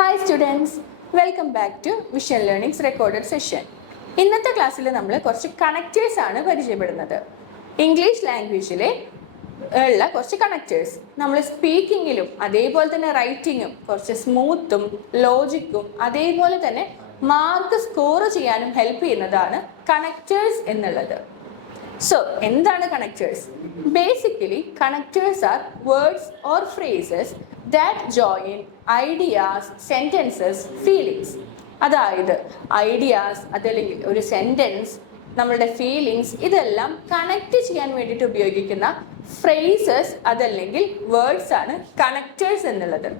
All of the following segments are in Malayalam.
Hi students, welcome back to Vision Learning's recorded session. ഇന്നത്തെ ക്ലാസ്സിൽ നമ്മൾ കുറച്ച് കണക്റ്റേഴ്സ് ആണ് പരിചയപ്പെടുന്നത്. ഇംഗ്ലീഷ് ലാംഗ്വേജിലെ ഉള്ള കുറച്ച് കണക്റ്റേഴ്സ് നമ്മൾ സ്പീക്കിങ്ങിലും അതേപോലെ തന്നെ റൈറ്റിങ്ങും കുറച്ച് സ്മൂത്തും ലോജിക്കും അതേപോലെ തന്നെ മാർക്ക് സ്കോർ ചെയ്യാനും ഹെൽപ്പ് ചെയ്യുന്നതാണ് കണക്റ്റേഴ്സ് എന്നുള്ളത്. So, എന്താണ് connectors? Basically, connectors are words or phrases that join ideas, sentences, feelings. അതായത് ഐഡിയാസ് അതല്ലെങ്കിൽ ഒരു സെൻറ്റൻസ് നമ്മളുടെ ഫീലിങ്സ് ഇതെല്ലാം കണക്ട് ചെയ്യാൻ വേണ്ടിയിട്ട് ഉപയോഗിക്കുന്ന ഫ്രേസസ് അതല്ലെങ്കിൽ വേർഡ്സ് ആണ് കണക്റ്റേഴ്സ് എന്നുള്ളത്.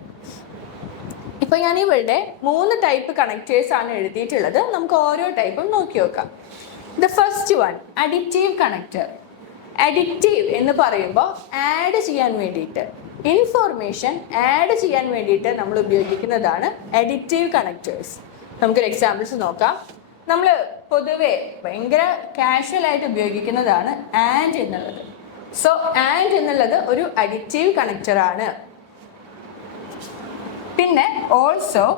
ഇപ്പൊ ഞാൻ ഇവിടെ 3 ടൈപ്പ് കണക്റ്റേഴ്സ് ആണ് എഴുതിയിട്ടുള്ളത്. നമുക്ക് ഓരോ ടൈപ്പും നോക്കി നോക്കാം. The first one, additive connector. Additive എന്ന് പറയുമ്പോൾ ആഡ് ചെയ്യാൻ വേണ്ടിയിട്ട് ഇൻഫോർമേഷൻ ആഡ് ചെയ്യാൻ വേണ്ടിയിട്ട് നമ്മൾ ഉപയോഗിക്കുന്നതാണ് അഡിറ്റീവ് കണക്റ്റേഴ്സ്. നമുക്കൊരു എക്സാമ്പിൾസ് നോക്കാം. നമ്മൾ പൊതുവെ ഭയങ്കര കാഷ്വൽ ആയിട്ട് ഉപയോഗിക്കുന്നതാണ് ആൻഡ് എന്നുള്ളത്. സോ ആൻഡ് എന്നുള്ളത് ഒരു അഡിറ്റീവ് കണക്റ്റർ ആണ്. പിന്നെ also,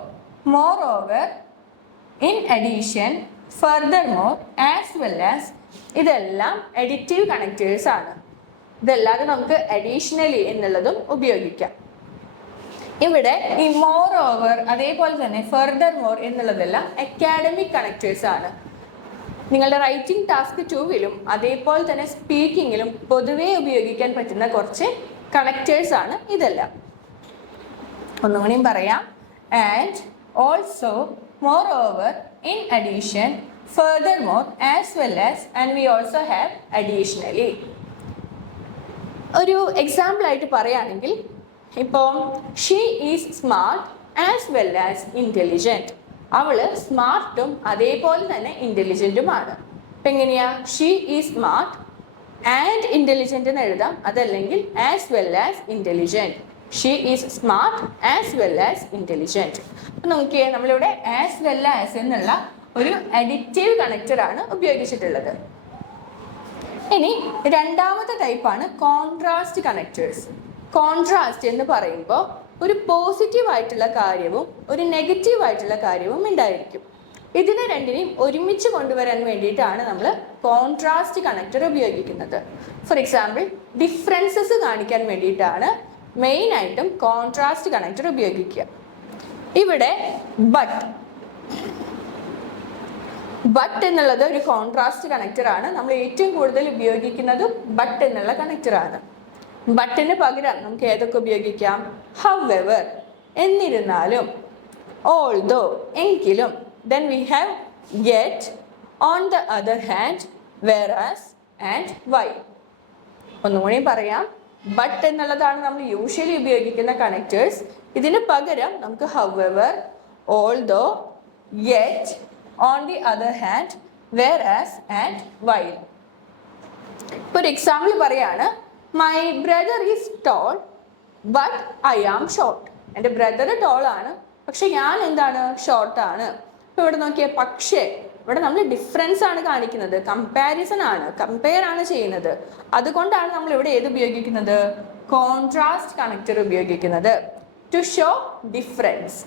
moreover, in addition, furthermore, as well as, ഇതെല്ലാം അഡിറ്റീവ് കണക്റ്റേഴ്സ് ആണ്. ഇതല്ലാതെ നമുക്ക് അഡീഷണലി എന്നുള്ളതും ഉപയോഗിക്കാം. ഇവിടെ ഈ മോർ ഓവർ അതേപോലെ തന്നെ ഫർദർ മോർ എന്നുള്ളതെല്ലാം അക്കാഡമിക് കണക്റ്റേഴ്സ് ആണ്. നിങ്ങളുടെ റൈറ്റിംഗ് ടാസ്ക് 2-ലും അതേപോലെ തന്നെ സ്പീക്കിങ്ങിലും പൊതുവെ ഉപയോഗിക്കാൻ പറ്റുന്ന കുറച്ച് കണക്റ്റേഴ്സ് ആണ് ഇതെല്ലാം. ഒന്നുകൂടിയും പറയാം. And, also, more over, in addition, furthermore, as well as, and we also have additionally. ഒരു എക്സാമ്പിൾ ആയിട്ട് പറയുകയാണെങ്കിൽ ഇപ്പോൾ she is smart as well as intelligent. അവള് സ്മാർട്ടും അതേപോലെ തന്നെ ഇൻ്റലിജൻറ്റുമാണ്. അപ്പം എങ്ങനെയാ? She is smart and intelligent എന്ന് എഴുതാം, അതല്ലെങ്കിൽ as well as intelligent. She is smart as well as intelligent. അപ്പം നോക്കിയേ, നമ്മളിവിടെ ആസ് വെൽ ആസ് എന്നുള്ള ഒരു അഡിറ്റീവ് കണക്റ്റർ ആണ് ഉപയോഗിച്ചിട്ടുള്ളത്. ഇനി രണ്ടാമത്തെ ടൈപ്പാണ് കോൺട്രാസ്റ്റ് കണക്റ്റേഴ്സ്. കോൺട്രാസ്റ്റ് എന്ന് പറയുമ്പോൾ ഒരു പോസിറ്റീവ് ആയിട്ടുള്ള കാര്യവും ഒരു നെഗറ്റീവ് ആയിട്ടുള്ള കാര്യവും ഉണ്ടായിരിക്കും. ഇതിനെ രണ്ടിനെയും ഒരുമിച്ച് കൊണ്ടുവരാൻ വേണ്ടിയിട്ടാണ് നമ്മൾ കോൺട്രാസ്റ്റ് കണക്റ്റർ ഉപയോഗിക്കുന്നത്. ഫോർ എക്സാമ്പിൾ, ഡിഫറൻസസ് കാണിക്കാൻ വേണ്ടിയിട്ടാണ് മെയിനായിട്ടും കോൺട്രാസ്റ്റ് കണക്റ്റർ ഉപയോഗിക്കുക. ഇവിടെ ബട്ട് എന്നുള്ളത് ഒരു കോൺട്രാസ്റ്റ് കണക്റ്റർ ആണ്. നമ്മൾ ഏറ്റവും കൂടുതൽ ഉപയോഗിക്കുന്നതും ബട്ട് എന്നുള്ള കണക്റ്റർ ആണ്. ബട്ടിന് പകരം നമുക്ക് ഏതൊക്കെ ഉപയോഗിക്കാം? ഹൗവെവർ, എന്നിരുന്നാലും, ഓൾദോ, എങ്കിലും, then we have yet, on the other hand, whereas and while. ഒന്നുകൂടി പറയാം. ബട്ട് എന്നുള്ളതാണ് നമ്മൾ യൂഷ്വലി ഉപയോഗിക്കുന്ന കണക്റ്റേഴ്സ്. ഇതിന് പകരം നമുക്ക് however, although, yet, on the other hand, whereas and while. ഇപ്പോൾ ഒരു എക്സാമ്പിൾ പറയാണ്, my brother is tall but I am short. എൻ്റെ ബ്രദർ ടോൾ ആണ്, പക്ഷെ ഞാൻ എന്താണ്? ഷോർട്ടാണ്. ഇപ്പോൾ ഇവിടെ നോക്കിയേ, പക്ഷേ ഇവിടെ നമ്മൾ ഡിഫറൻസ് ആണ് കാണിക്കുന്നത്, കമ്പാരിസൺ ആണ്, കമ്പയർ ആണ് ചെയ്യുന്നത്. അതുകൊണ്ടാണ് നമ്മൾ ഇവിടെ ഏത് ഉപയോഗിക്കുന്നത്? കോൺട്രാസ്റ്റ് കണക്റ്റർ ഉപയോഗിക്കുന്നത്, ടു ഷോ ഡിഫറൻസ്.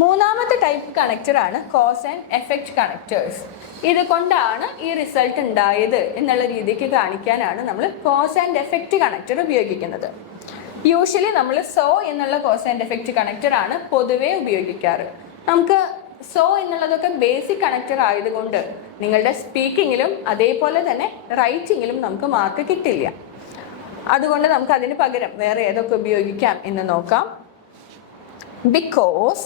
മൂന്നാമത്തെ ടൈപ്പ് കണക്റ്റർ ആണ് കോസ് ആൻഡ് എഫക്റ്റ് കണക്റ്റേഴ്സ്. ഇത് കൊണ്ടാണ് ഈ റിസൾട്ട് ഉണ്ടായത് എന്നുള്ള രീതിക്ക് കാണിക്കാനാണ് നമ്മൾ കോസ് ആൻഡ് എഫക്റ്റ് കണക്റ്റർ ഉപയോഗിക്കുന്നത്. യൂഷ്വലി നമ്മൾ സോ എന്നുള്ള കോസ് ആൻഡ് എഫക്റ്റ് കണക്റ്റർ ആണ് പൊതുവെ ഉപയോഗിക്കാറ്. നമുക്ക് സോ എന്നുള്ളതൊക്കെ ബേസിക് കണക്റ്റർ ആയതുകൊണ്ട് നിങ്ങളുടെ സ്പീക്കിങ്ങിലും അതേപോലെ തന്നെ റൈറ്റിങ്ങിലും നമുക്ക് മാർക്ക് കിട്ടില്ല. അതുകൊണ്ട് നമുക്ക് അതിന് പകരം വേറെ ഏതൊക്കെ ഉപയോഗിക്കാം എന്ന് നോക്കാം. Because,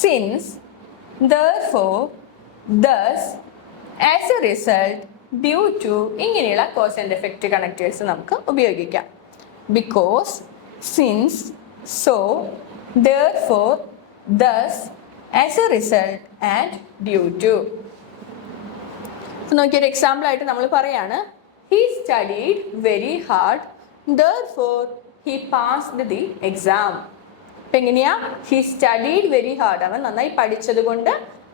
since, therefore, thus, as a result, due to, ഇങ്ങനെയുള്ള കോസ് ആൻഡ് എഫക്റ്റ് കണക്റ്റേഴ്സ് നമുക്ക് ഉപയോഗിക്കാം. Because, since, so, therefore, thus, as a result and due to. നോക്കിയൊരു എക്സാമ്പിൾ ആയിട്ട് നമ്മൾ പറയാണ്, he studied very hard, therefore he passed the exam. അപ്പം എങ്ങനെയാ? he studied very hard, അവൻ നന്നായി പഠിച്ചത് കൊണ്ട്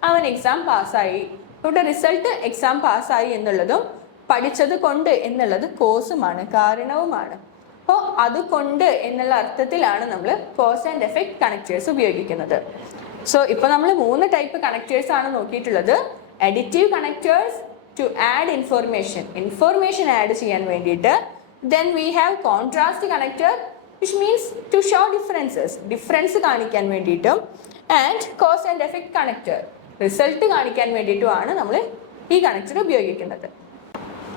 അവൻ എക്സാം പാസ്സായി. ഇവിടെ റിസൾട്ട് എക്സാം പാസ്സായി എന്നുള്ളതും പഠിച്ചത് കൊണ്ട് എന്നുള്ളത് കോസുമാണ്, കാരണവുമാണ്. അപ്പോൾ അതുകൊണ്ട് എന്നുള്ള അർത്ഥത്തിലാണ് നമ്മൾ കോസ് ആൻഡ് എഫക്റ്റ് കണക്റ്റേഴ്സ് ഉപയോഗിക്കുന്നത്. സോ ഇപ്പോൾ നമ്മൾ 3 ടൈപ്പ് കണക്റ്റേഴ്സ് ആണ് നോക്കിയിട്ടുള്ളത്. Additive connectors to add information add ചെയ്യാൻ വേണ്ടിയിട്ട്. Then we have contrast connector which means to show difference കാണിക്കാൻ വേണ്ടിയിട്ടും. And cause and effect connector result കാണിക്കാൻ വേണ്ടിയിട്ടുമാണ് നമ്മൾ ഈ കണക്റ്റർ ഉപയോഗിക്കുന്നത്.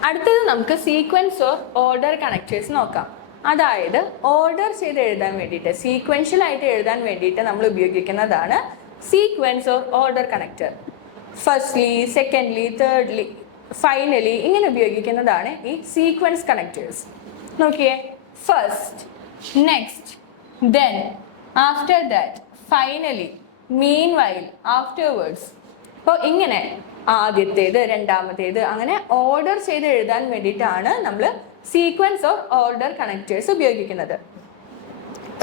അടുത്തത് നമുക്ക് സീക്വൻസ് ഓർ ഓർഡർ കണക്റ്റേഴ്സ് നോക്കാം. അതായത് ഓർഡർ ചെയ്ത് എഴുതാൻ വേണ്ടിയിട്ട്, സീക്വൻഷ്യൽ ആയിട്ട് എഴുതാൻ വേണ്ടിയിട്ട് നമ്മൾ ഉപയോഗിക്കുന്നതാണ് sequence or order connector. Firstly, secondly, thirdly, finally ഇങ്ങനെ ഉപയോഗിക്കുന്നതാണ് ഈ സീക്വൻസ് കണക്റ്റേഴ്സ്. നോക്കിയേ, first, next, then, after that, finally, meanwhile, afterwards. അപ്പോൾ ഇങ്ങനെ ആദ്യത്തേത്, രണ്ടാമത്തേത് അങ്ങനെ ഓർഡർ ചെയ്ത് എഴുതാൻ വേണ്ടിയിട്ടാണ് നമ്മൾ സീക്വൻസ് ഓർ ഓർഡർ കണക്റ്റേഴ്സ് ഉപയോഗിക്കുന്നത്.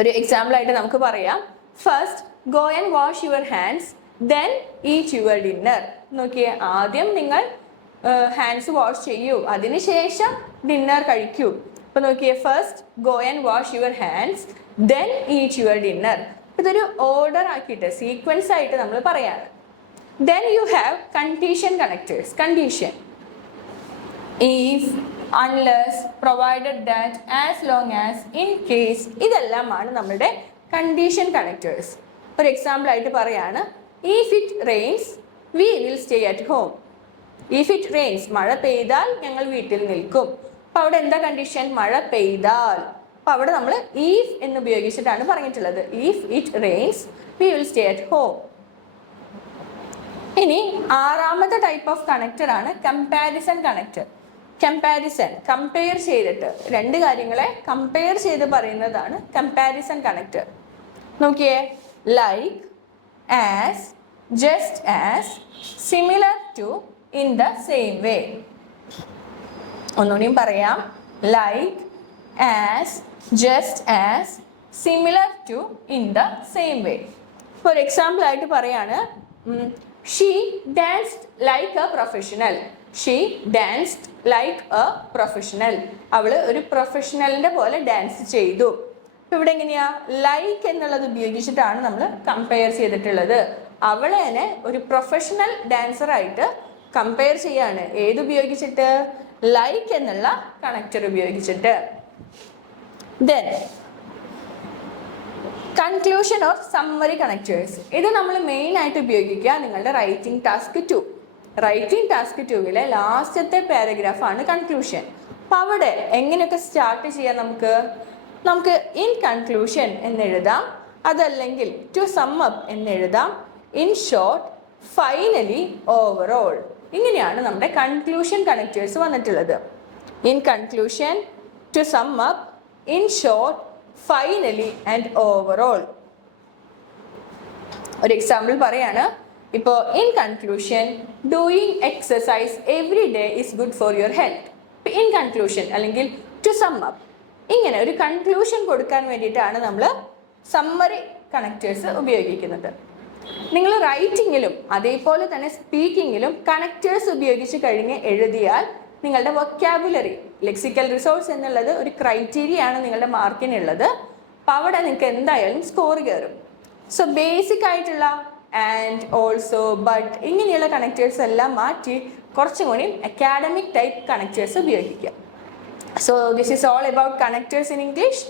ഒരു എക്സാമ്പിൾ ആയിട്ട് നമുക്ക് പറയാം, first go and wash your hands then eat your dinner. നോക്കിയേ, ആദ്യം നിങ്ങൾ ഹാൻഡ്സ് വാഷ് ചെയ്യൂ, അതിനുശേഷം ഡിന്നർ കഴിക്കൂ. അപ്പൊ നോക്കിയേ, first go and wash your hands then eat your dinner. ഇതൊരു ഓർഡർ ആക്കിയിട്ട് സീക്വൻസ് ആയിട്ട് നമ്മൾ പറയാണ്. Then you have condition connectors. Condition, if, unless, provided that, as long as, in case, ഇതെല്ലാമാണ് നമ്മുടെ കണ്ടീഷൻ കണക്റ്റേഴ്സ്. ഒരു എക്സാമ്പിൾ ആയിട്ട് പറയാണ്, if it rains we will stay at home. if it rains, മഴ പെയ്താൽ ഞങ്ങൾ വീട്ടിൽ നിൽക്കും. അപ്പോൾ അവിടെ എന്താ കണ്ടീഷൻ? മഴ പെയ്താൽ. അപ്പോൾ അവിടെ നമ്മൾ if എന്ന് ഉപയോഗിച്ചിട്ടാണ് പറഞ്ഞിട്ടുള്ളത്. if it rains we will stay at home. ഇനി ആറാമത്തെ ടൈപ്പ് ഓഫ് കണക്റ്റർ ആണ് കമ്പാരിസൺ കണക്റ്റർ. കമ്പാരിസൺ, കമ്പയർ ചെയ്തിട്ട് രണ്ട് കാര്യങ്ങളെ കമ്പയർ ചെയ്ത് പറയുന്നതാണ് കമ്പാരിസൺ കണക്റ്റർ. നോക്കിയേ, like, as, just as, similar to, in the same way. ഒന്നുകൂടിയും പറയാം, like, as, just as, similar to, in the same way. ഇപ്പോൾ ഒരു എക്സാമ്പിൾ ആയിട്ട് പറയാണ്, she danced like a professional. She danced like a professional. അവള് ഒരു പ്രൊഫഷണലിന്റെ പോലെ ഡാൻസ് ചെയ്തു. ഇപ്പൊ ഇവിടെ എങ്ങനെയാ, ലൈക്ക് എന്നുള്ളത് ഉപയോഗിച്ചിട്ടാണ് നമ്മൾ കമ്പയർ ചെയ്തിട്ടുള്ളത്. അവളെ തന്നെ ഒരു പ്രൊഫഷണൽ ഡാൻസർ ആയിട്ട് കമ്പയർ ചെയ്യാണ്. ഏതുപയോഗിച്ചിട്ട്? ലൈക്ക് എന്നുള്ള കണക്റ്റർ ഉപയോഗിച്ചിട്ട്. Then conclusion or summary connectors. ഇത് നമ്മൾ മെയിൻ ആയിട്ട് ഉപയോഗിക്കുക നിങ്ങളുടെ റൈറ്റിംഗ് ടാസ്ക് 2. റൈറ്റിംഗ് ടാസ്ക് 2-ലെ ലാസ്റ്റത്തെ പാരഗ്രാഫാണ് കൺക്ലൂഷൻ. അപ്പം അവിടെ എങ്ങനെയൊക്കെ സ്റ്റാർട്ട് ചെയ്യാം? നമുക്ക് ഇൻ കൺക്ലൂഷൻ എന്നെഴുതാം, അതല്ലെങ്കിൽ ടു സം അപ്പ് എന്നെഴുതാം, ഇൻ ഷോർട്ട്, ഫൈനലി, ഓവറോൾ. ഇങ്ങനെയാണ് നമ്മുടെ കൺക്ലൂഷൻ കണക്റ്റേഴ്സ് വന്നിട്ടുള്ളത്. In conclusion, to sum up, in short, finally and overall. ഒരു എക്സാമ്പിൾ പറയാണ്, ഇപ്പോൾ in conclusion, doing exercise every day is good for your health. In conclusion അല്ലെങ്കിൽ ടു സം അപ്പ്, ഇങ്ങനെ ഒരു കൺക്ലൂഷൻ കൊടുക്കാൻ വേണ്ടിയിട്ടാണ് നമ്മൾ സമ്മറി കണക്റ്റേഴ്സ് ഉപയോഗിക്കുന്നത്. നിങ്ങൾ റൈറ്റിങ്ങിലും അതേപോലെ തന്നെ സ്പീക്കിങ്ങിലും കണക്റ്റേഴ്സ് ഉപയോഗിച്ച് കഴിഞ്ഞ് എഴുതിയാൽ നിങ്ങളുടെ വൊക്കാബുലറി, ലെക്സിക്കൽ റിസോഴ്സ് എന്നുള്ളത് ഒരു ക്രൈറ്റീരിയ ആണ് നിങ്ങളുടെ മാർക്കിനുള്ളത്. അപ്പോൾ അവിടെ നിങ്ങൾക്ക് എന്തായാലും സ്കോർ കയറും. സോ ബേസിക് ആയിട്ടുള്ള ആൻഡ്, ഓൾസോ, ബട്ട് ഇങ്ങനെയുള്ള കണക്റ്റേഴ്സ് എല്ലാം മാറ്റി കുറച്ചും കൂടി അക്കാഡമിക് ടൈപ്പ് കണക്റ്റേഴ്സ് ഉപയോഗിക്കുക. So this is all about connectors in English.